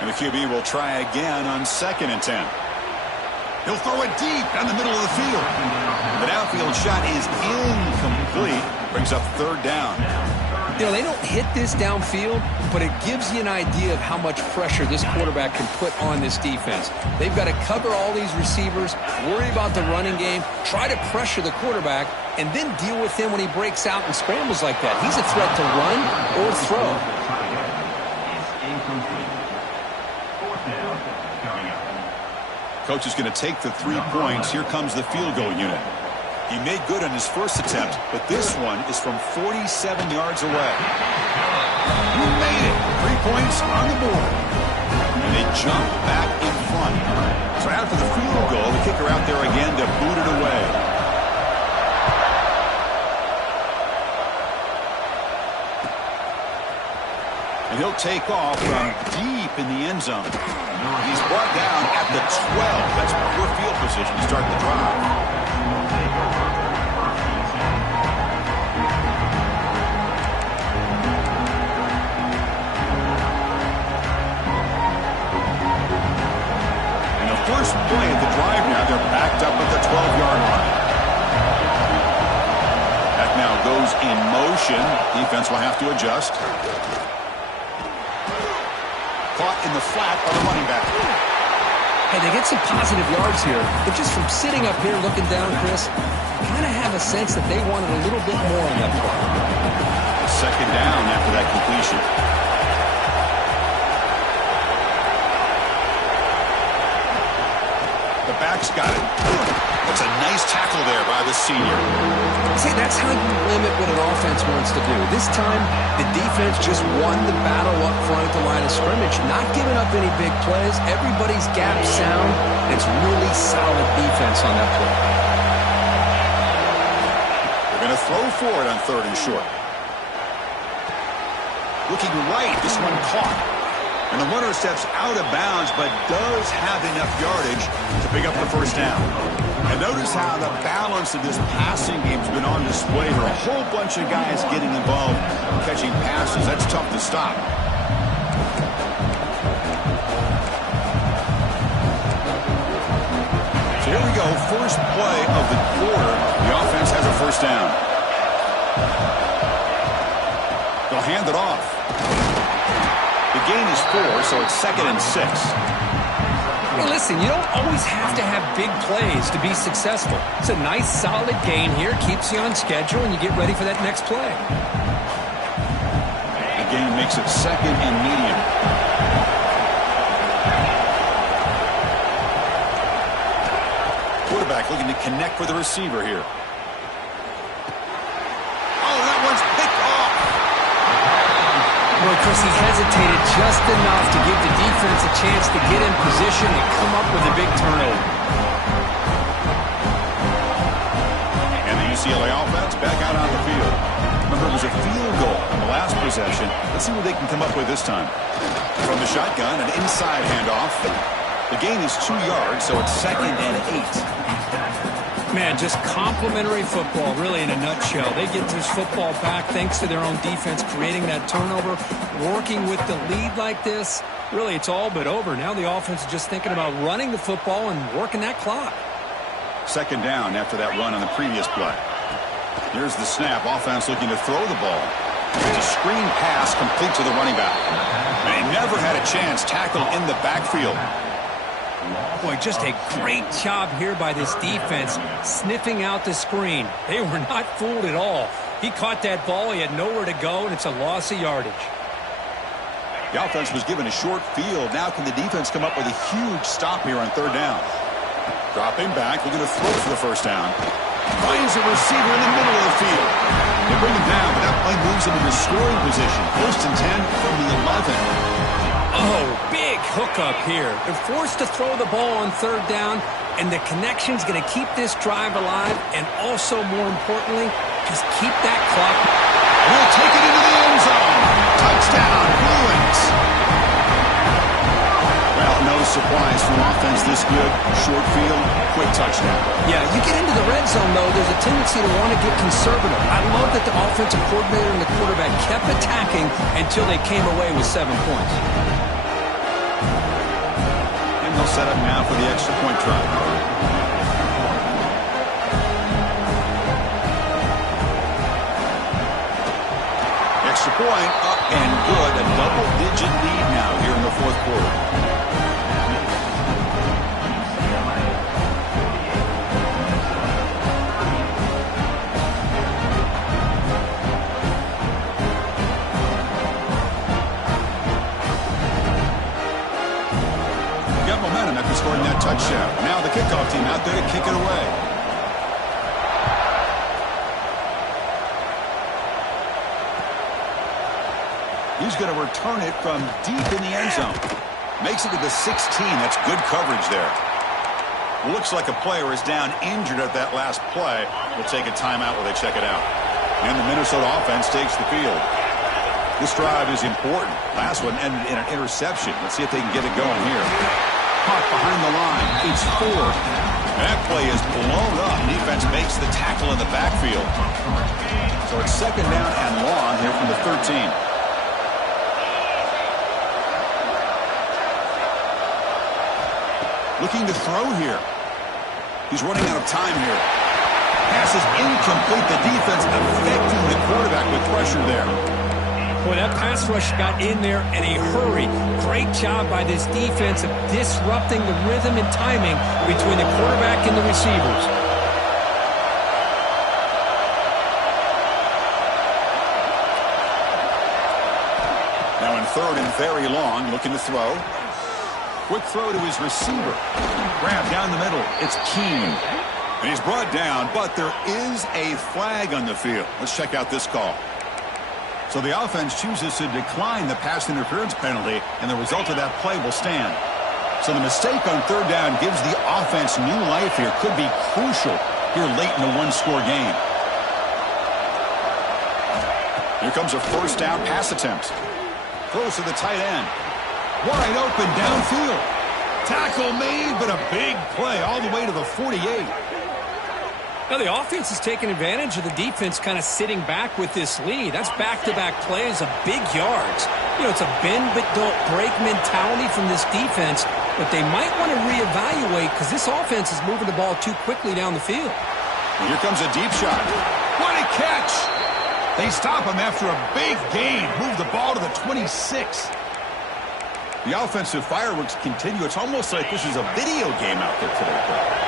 And the QB will try again on 2nd and 10. He'll throw it deep down the middle of the field. The downfield shot is incomplete. Brings up 3rd down. You know, they don't hit this downfield, but it gives you an idea of how much pressure this quarterback can put on this defense. They've got to cover all these receivers, worry about the running game, try to pressure the quarterback, and then deal with him when he breaks out and scrambles like that. He's a threat to run or throw. Coach is going to take the 3 points. Here comes the field goal unit. He made good on his first attempt, but this one is from 47 yards away. He made it. 3 points on the board. And they jump back in front. So after the field goal, the kicker out there again to boot it away. And he'll take off from deep in the end zone. He's brought down at the 12. That's poor field position to start the drive. And the first play of the drive now, they're backed up at the 12-yard line. That now goes in motion. Defense will have to adjust. Caught in the flat of the running back. Hey, they get some positive yards here, but just from sitting up here looking down, Chris, you kind of have a sense that they wanted a little bit more on that play. 2nd down after that completion. The back's got it. That's a nice tackle there by the senior. See, that's how you limit what an offense wants to do. This time, the defense just won the battle up front at the line of scrimmage, not giving up any big plays. Everybody's gap sound. It's really solid defense on that play. They're going to throw for it on 3rd and short. Looking right, this one caught. And the runner steps out of bounds, but does have enough yardage to pick up the first down. And notice how the balance of this passing game has been on display for a whole bunch of guys getting involved catching passes. That's tough to stop. So here we go, first play of the quarter. The offense has a first down. They'll hand it off. The gain is 4, so it's 2nd and 6. Hey, listen, you don't always have to have big plays to be successful. It's a nice, solid gain here. Keeps you on schedule, and you get ready for that next play. The gain makes it 2nd and medium. Quarterback looking to connect with the receiver here. Oh, that one's picked off. Well, Chris, he hesitated just enough to give the defense a chance to get in position and come up with a big turnover. And the UCLA offense back out on the field. Remember, it was a field goal in the last possession. Let's see what they can come up with this time. From the shotgun, an inside handoff. The gain is 2 yards, so it's 2nd and 8. Man, just complimentary football, really, in a nutshell. They get this football back thanks to their own defense, creating that turnover, working with the lead like this. Really, it's all but over. Now the offense is just thinking about running the football and working that clock. 2nd down after that run on the previous play. Here's the snap. Offense looking to throw the ball. It's a screen pass complete to the running back. And he never had a chance tackled in the backfield. Boy, just a great job here by this defense, sniffing out the screen. They were not fooled at all. He caught that ball, he had nowhere to go, and it's a loss of yardage. The offense was given a short field. Now can the defense come up with a huge stop here on third down? Dropping back, looking to throw for the first down. Finds a receiver in the middle of the field. They bring him down, but that play moves him into scoring position. First and 10 from the 11. Oh, big hookup here. They're forced to throw the ball on third down, and the connection's going to keep this drive alive, and also, more importantly, just keep that clock. We'll take it into the end zone. Touchdown, Bruins. Well, no surprise from offense this good. Short field, quick touchdown. Yeah, you get into the red zone, though, there's a tendency to want to get conservative. I love that the offensive coordinator and the quarterback kept attacking until they came away with 7 points. And they'll set up now for the extra point try. Extra point, up and good. A double-digit lead now here in the fourth quarter. Got momentum after scoring that touchdown. Now the kickoff team out there to kick it away. He's going to return it from deep in the end zone. Makes it to the 16. That's good coverage there. Looks like a player is down injured at that last play. We'll take a timeout while they check it out. And the Minnesota offense takes the field. This drive is important. Last one ended in an interception. Let's see if they can get it going here. Caught behind the line. It's 4. That play is blown up. Defense makes the tackle in the backfield. So it's second down and long here from the 13. Looking to throw here. He's running out of time here. Pass is incomplete. The defense affecting the quarterback with pressure there. Boy, that pass rush got in there in a hurry. Great job by this defense of disrupting the rhythm and timing between the quarterback and the receivers. Now in third and very long, looking to throw. Quick throw to his receiver. Grab down the middle. It's Keene. And he's brought down, but there is a flag on the field. Let's check out this call. So the offense chooses to decline the pass interference penalty, and the result of that play will stand. So the mistake on third down gives the offense new life here. Could be crucial here late in the one-score game. Here comes a first down pass attempt. Throws to the tight end. Wide open downfield. Tackle made, but a big play all the way to the 48. Now the offense is taking advantage of the defense kind of sitting back with this lead. That's back-to-back plays of big yards. You know, it's a bend but don't break mentality from this defense, but they might want to reevaluate because this offense is moving the ball too quickly down the field. And here comes a deep shot. What a catch! They stop him after a big gain. Move the ball to the 26. The offensive fireworks continue. It's almost like this is a video game out there today.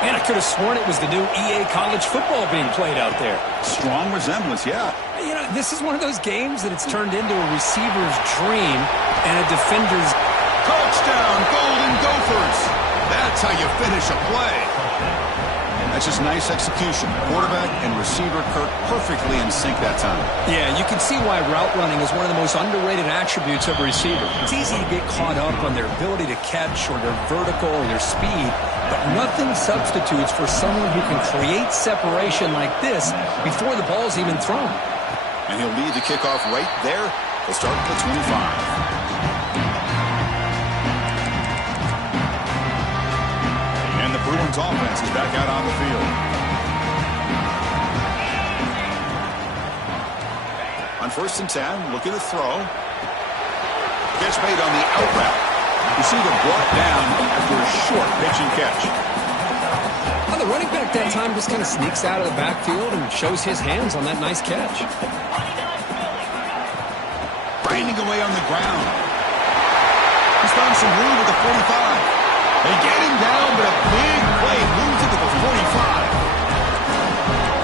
Man, I could have sworn it was the new EA college football being played out there. Strong resemblance, yeah. You know, this is one of those games that it's turned into a receiver's dream and a defender's... Touchdown, Golden Gophers! That's how you finish a play. That's just nice execution. Quarterback and receiver Kirk perfectly in sync that time. Yeah, you can see why route running is one of the most underrated attributes of a receiver. It's easy to get caught up on their ability to catch or their vertical or their speed, but nothing substitutes for someone who can create separation like this before the ball's even thrown. And he'll lead the kickoff right there. He'll start at the 25. And the Bruins offense is back out on the field. On first and 10, looking to throw. Catch made on the out route. Receiver brought down after a short pitch and catch. Well, the running back that time just kind of sneaks out of the backfield and shows his hands on that nice catch. grinding away on the ground. He's found some room at the 45. They get him down, but a big play moves it to the 45.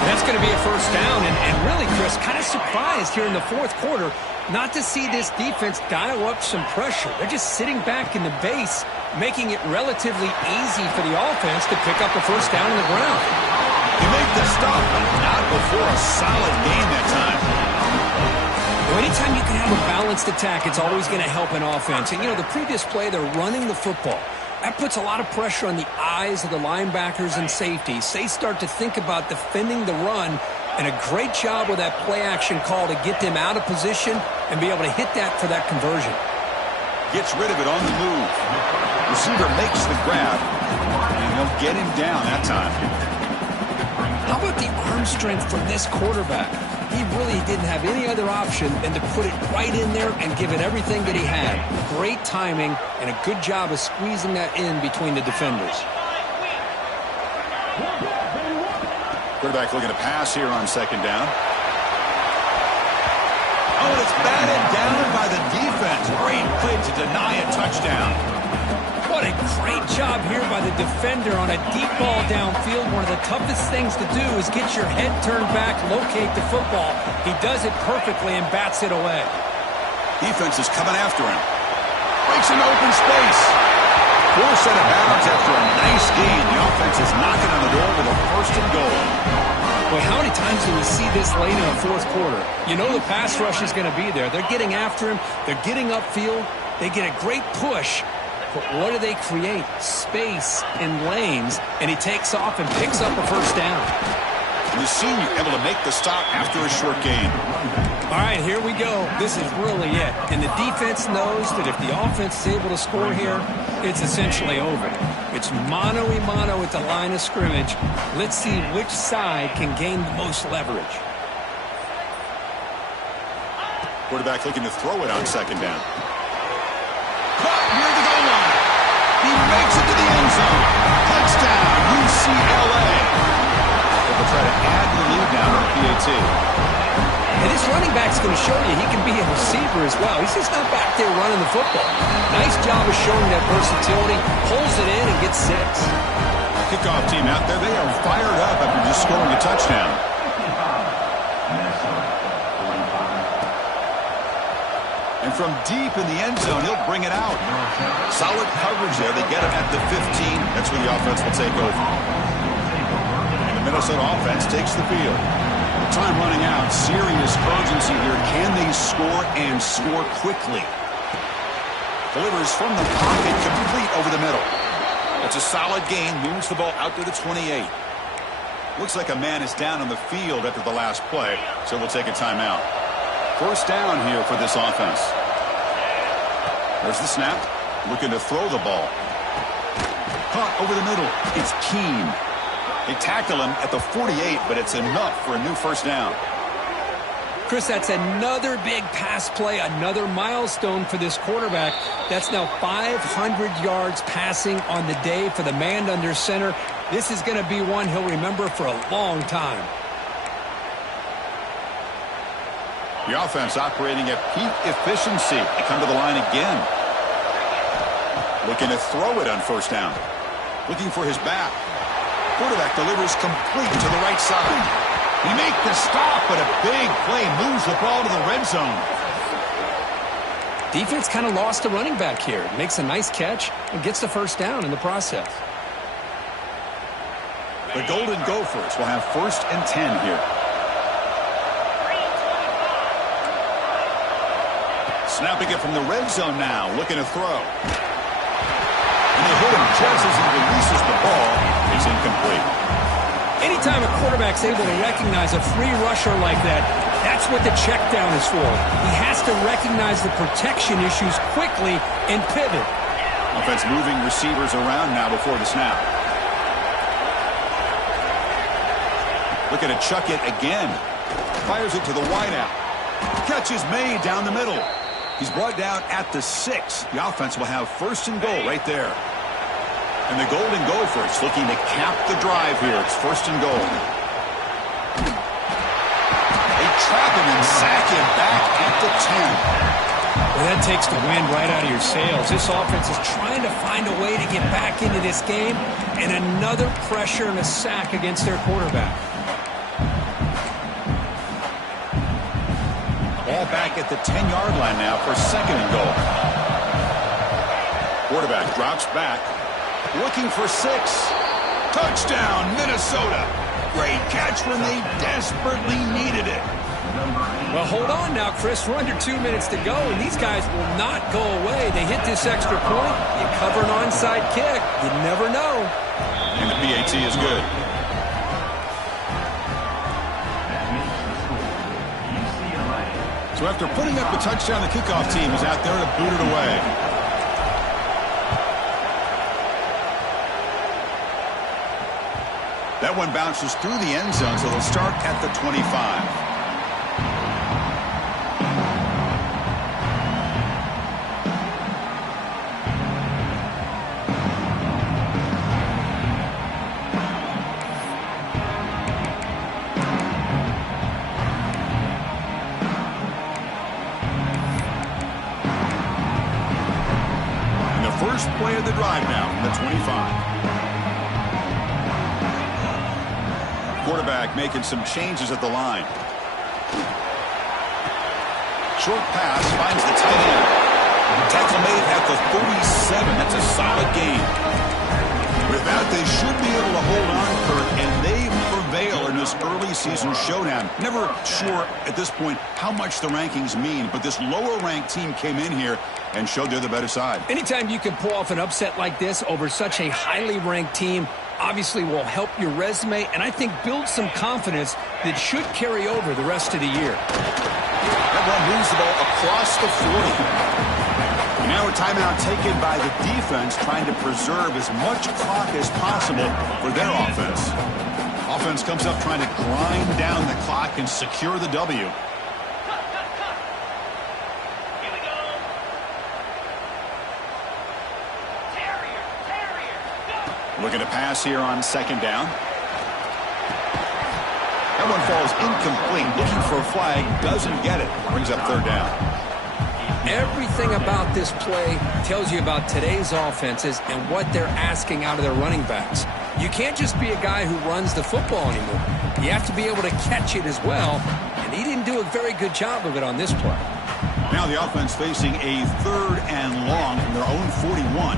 That's going to be a first down, and really, Chris, kind of surprised here in the fourth quarter not to see this defense dial up some pressure. They're just sitting back in the base, making it relatively easy for the offense to pick up a first down on the ground. You make the stop, but not before a solid gain that time. Anytime you can have a balanced attack, it's always going to help an offense. And, the previous play, they're running the football. That puts a lot of pressure on the eyes of the linebackers and safeties. They start to think about defending the run, and a great job with that play-action call to get them out of position and be able to hit that for that conversion. Gets rid of it on the move. Receiver makes the grab, and they'll get him down that time. How about the arm strength from this quarterback? He really didn't have any other option than to put it right in there and give it everything that he had. Great timing and a good job of squeezing that in between the defenders. Quarterback looking to pass here on second down. Oh, and it's batted down by the defense. Great play to deny a touchdown. What a great job here by the defender on a deep ball downfield. One of the toughest things to do is get your head turned back, locate the football. He does it perfectly and bats it away. Defense is coming after him. Breaks an open space. Forced out of bounds after a nice gain. The offense is knocking on the door with a first and goal. Boy, how many times do we see this late in the fourth quarter? You know the pass rush is going to be there. They're getting after him. They're getting upfield. They get a great push. But what do they create? Space and lanes, and he takes off and picks up a first down. And the senior able to make the stop after a short gain. All right, here we go. This is really it. And the defense knows that if the offense is able to score here, it's essentially over. It's mano-a-mano at the line of scrimmage. Let's see which side can gain the most leverage. Quarterback looking to throw it on second down. Caught near the goal line. He makes it to the end zone. Touchdown, UCLA. They'll try to add the lead now on PAT. And this running back's going to show you he can be a receiver as well. He's just not back there running the football. Nice job of showing that versatility. Pulls it in and gets 6. Kickoff team out there. They are fired up after just scoring a touchdown. And from deep in the end zone, he'll bring it out. Solid coverage there. They get him at the 15. That's where the offense will take over. And the Minnesota offense takes the field. Time running out. Serious urgency here. Can they score and score quickly? Delivers from the pocket, complete over the middle. That's a solid gain. Moves the ball out to the 28. Looks like a man is down on the field after the last play, so we'll take a timeout. First down here for this offense. There's the snap. Looking to throw the ball. Caught over the middle. It's Keene. They tackle him at the 48, but it's enough for a new first down. Chris, that's another big pass play, another milestone for this quarterback. That's now 500 yards passing on the day for the man under center. This is going to be one he'll remember for a long time. The offense operating at peak efficiency. They come to the line again. Looking to throw it on first down. Looking for his back. Quarterback delivers complete to the right side. He makes the stop, but a big play moves the ball to the red zone. Defense kind of lost the running back here. Makes a nice catch and gets the first down in the process. The Golden Gophers will have first and 10 here. Snapping it from the red zone now, looking to throw. And they hit him just as he releases the ball. It's incomplete. Anytime a quarterback's able to recognize a free rusher like that, that's what the check down is for. He has to recognize the protection issues quickly and pivot. Offense moving receivers around now before the snap. Looking to chuck it again. Fires it to the wideout. Catch is made down the middle. He's brought down at the 6. The offense will have first and goal right there. And the Golden Gophers looking to cap the drive here. It's first and goal. They trap him and sack him back at the 10. That takes the wind right out of your sails. This offense is trying to find a way to get back into this game, and another pressure and a sack against their quarterback. Ball back at the 10-yard line now for second and goal. Quarterback drops back, looking for 6. Touchdown, Minnesota. Great catch when they desperately needed it. Well, hold on now, Chris. We're under 2 minutes to go, and these guys will not go away. They hit this extra point. You cover an onside kick. You never know. And the PAT is good. That makes the score UCLA. So after putting up the touchdown, the kickoff team is out there to boot it away. That one bounces through the end zone, so they'll start at the 25. First play of the drive now from the 25. Quarterback making some changes at the line. Short pass finds the tight end. Tackle made at the 37. That's a solid gain. With that, they should be able to hold on, Kurt, and they prevail in this early season showdown. Never sure at this point how much the rankings mean, but this lower-ranked team came in here and showed they're the better side. Anytime you can pull off an upset like this over such a highly ranked team, obviously will help your resume and I think build some confidence that should carry over the rest of the year. That one moves the ball across the 40. Now a timeout taken by the defense, trying to preserve as much clock as possible for their offense. Offense comes up trying to grind down the clock and secure the W. Looking to pass here on second down. That one falls incomplete. Looking for a flag. Doesn't get it. Brings up third down. Everything about this play tells you about today's offenses and what they're asking out of their running backs. You can't just be a guy who runs the football anymore. You have to be able to catch it as well, and he didn't do a very good job of it on this play. Now the offense facing a 3rd and long from their own 41.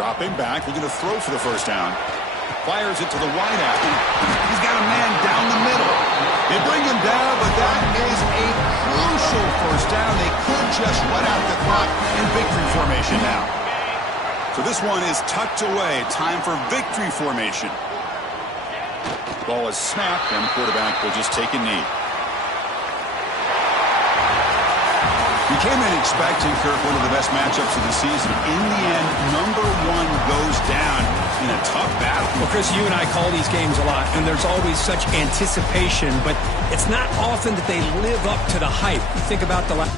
Dropping back, looking to throw for the first down. Fires it to the wideout. He's got a man down the middle. They bring him down, but that is a crucial first down. They could just run out the clock in victory formation now. So this one is tucked away. Time for victory formation. Ball is snapped, and the quarterback will just take a knee. We came in expecting, Kirk, one of the best matchups of the season. In the end, number 1 goes down in a tough battle. Well, Chris, you and I call these games a lot, and there's always such anticipation, but it's not often that they live up to the hype. You think about the last